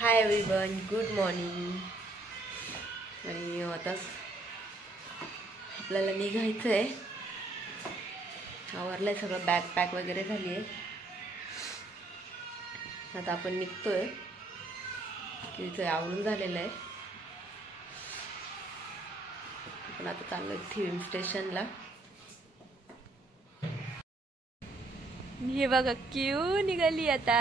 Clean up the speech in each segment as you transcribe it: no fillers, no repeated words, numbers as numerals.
Hi everyone, good morning. आणि आता आपल्याला निघायचं आहे। आवरलंय सगळं, बॅग पॅक वगैरे झाली आहे। आता आपण निघतोय। तिचं आवरून झालेलं आहे। आपण आता चाललोय थिविम स्टेशनला। हे बघा क्यू निघाली आता।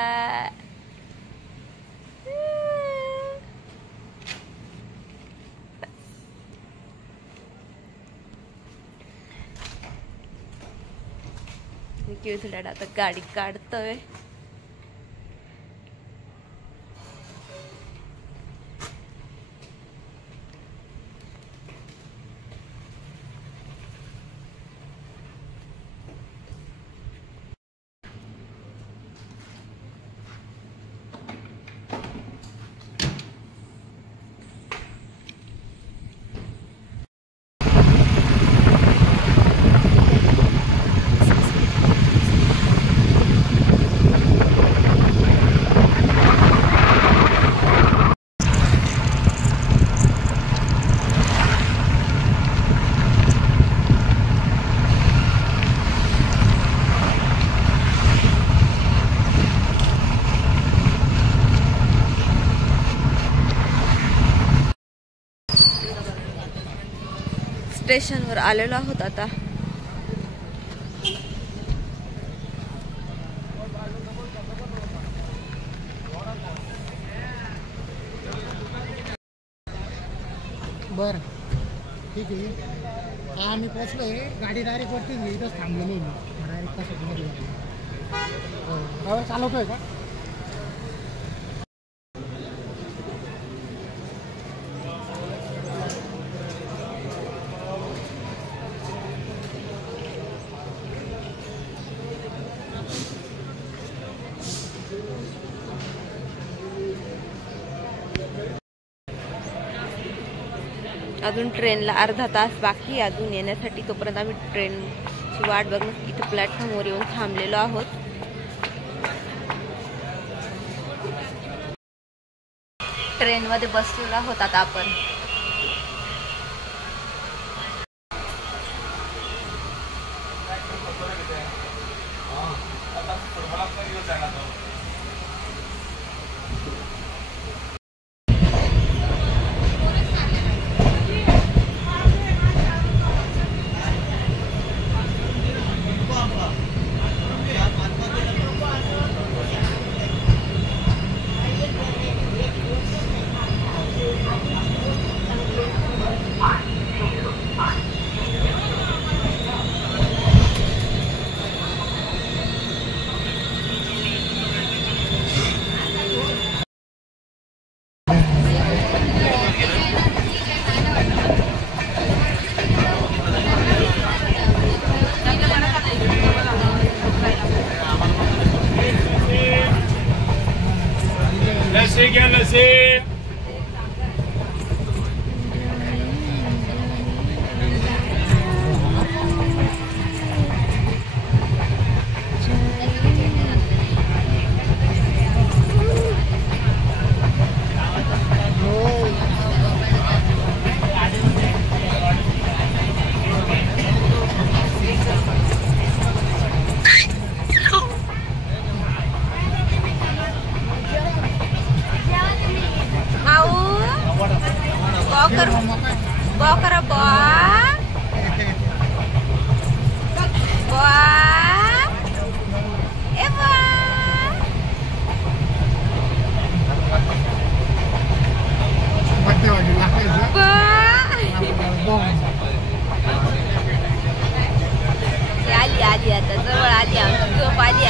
क्यूचं डॅड आता गाडी काढतोय। स्टेशनवर आलेलो आहोत आता। बरं ठीक आहे। आम्ही पोचलोय। गाडी डायरेक्ट वरतीच घे, इथंच थांबलो नाही मी। डायरेक्ट कसं हो चालवतोय का? अजून ट्रेनला अर्धा तास बाकी अजून येण्यासाठी। तोपर्यंत आम्ही ट्रेनची वाट बघून इथे प्लॅटफॉर्मवर येऊन थांबलेलो आहोत। ट्रेनमध्ये बसलेलो आहोत आता आपण। आली आता जवळ आली, आमची झोप आली।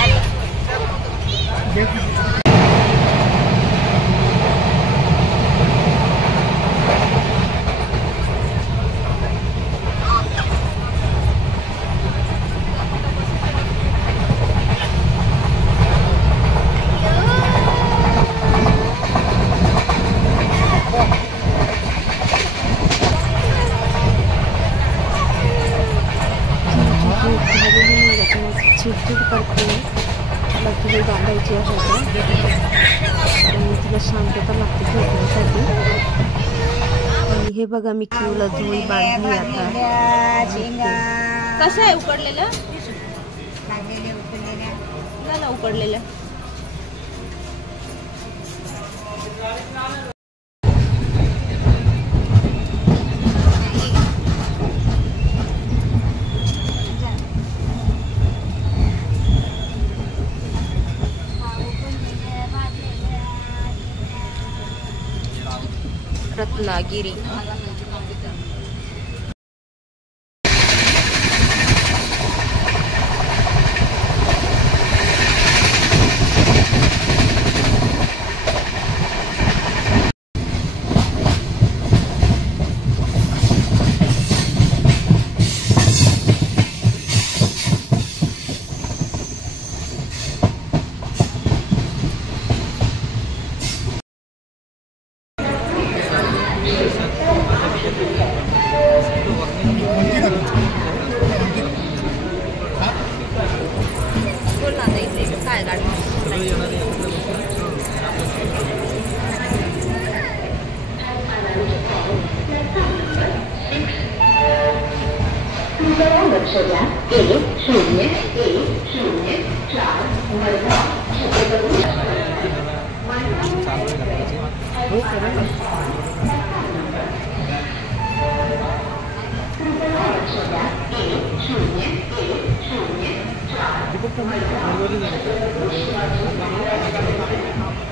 चिडचिड करते, तिला बांधायची आहे, तिला शांतता हे बघा मी किवला झोळी बांधली आता. कसं आहे उकडलेलं? झालं उकडलेलं. रत्नागिरी.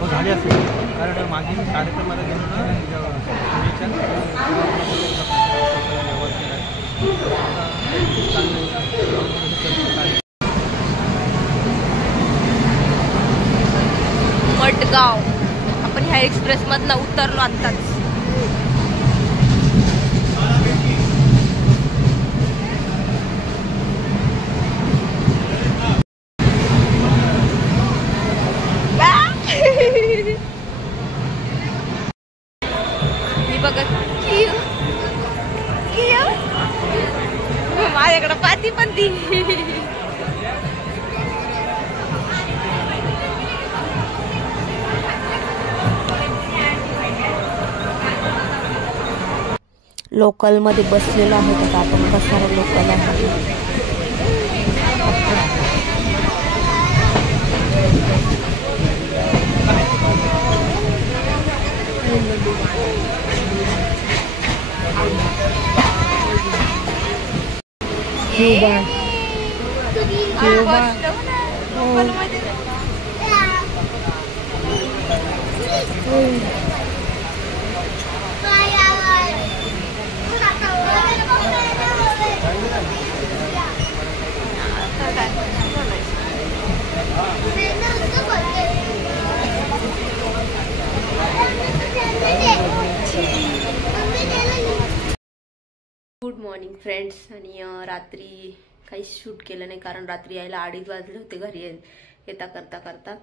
झाली असेल कारण मागील कार्यक्रमाला गेलो ना मडगाव. आपण ह्या एक्सप्रेस मधनं उतरलो आत्ताच. माझ्याकडे पाती पण ती. लोकल मध्ये बसलेलो आहोत आता आपण. कसारा लोकल आहे. Good morning friends. आणि रात्री काहीच शूट केलं नाही कारण रात्री यायला 2:30 वाजले होते घरी येता करता.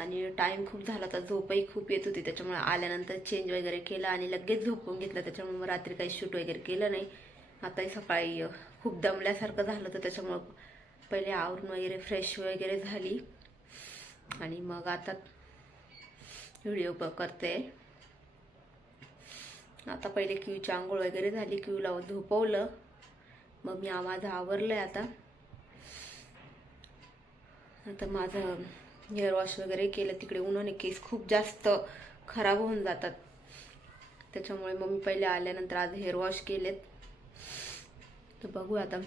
आणि टाइम खूप झाला होता. झोपही खूप येत होती. त्याच्यामुळे आल्यानंतर चेंज वगैरे केला आणि लगेच झोपून घेतलं. त्याच्यामुळे मग रात्री काही शूट वगैरे केलं नाही. आताही सकाळी खूप दमल्यासारखं झालं होतं. त्याच्यामुळे पहिले आवरून वगैरे फ्रेश वगैरे झाली आणि मग आता व्हिडिओ करते. आता पहिले क्यूची आंघोळ वगैरे झाली. क्यूला झोपवलं. मग मी माझं आवरलंय आता. माझं हेअर वॉश वगैरे केलं. तिकडे उन्हाने केस खूप जास्त खराब होऊन जातात. त्याच्यामुळे मग मी पहिले आल्यानंतर आज हेअर वॉश केलेत. तर बघू आता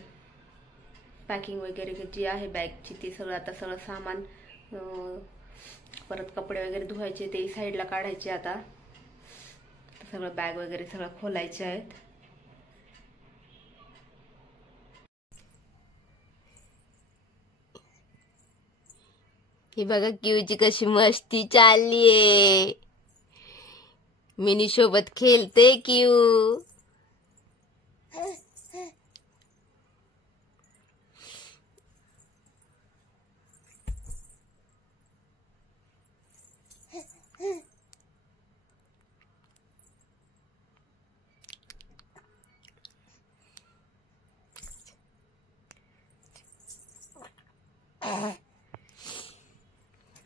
पॅकिंग वगैरे जी आहे बॅगची ती सगळं सामान परत कपडे वगैरे धुवायचे ते साईडला काढायचे. आता सगळं बॅग वगैरे सगळं खोलायचे आहेत. हे बघा क्यूची कशी मस्ती चाललीये. मिनी सोबत खेळते क्यू.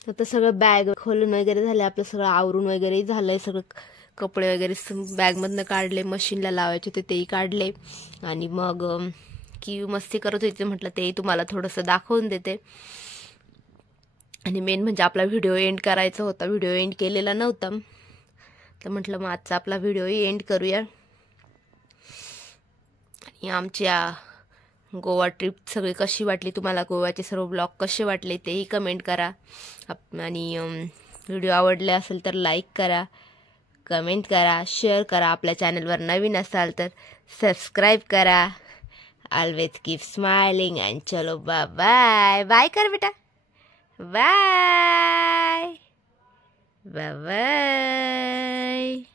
आता सगळं बॅग खोलून वगैरे झालं. आपलं सगळं आवरून वगैरे झालंय. सगळं कपडे वगैरे बॅगमधनं काढले, मशीनला लावायचे होते तेही काढले. आणि मग की मस्ती करत होती, म्हटलं तेही तुम्हाला थोडंसं दाखवून देते. आणि मेन म्हणजे आपला व्हिडिओ एंड करायचा होता, व्हिडिओ एंड केलेला नव्हता, तर म्हटलं मग आजचा आपला व्हिडिओही एंड करूया. आणि आमच्या गोवा ट्रिप सगळी कशी वाटली तुम्हाला, गोव्याचे सर्व ब्लॉग कसे वाटले तेही कमेंट करा. आणि व्हिडिओ आवडले असेल तर लाईक करा, कमेंट करा, शेअर करा. आपल्या चॅनलवर नवीन असाल तर सबस्क्राईब करा. ऑलवेज कीप स्माइलिंग अँड चलो बाय बाय. बाय कर बेटा, बाय बाय बाय.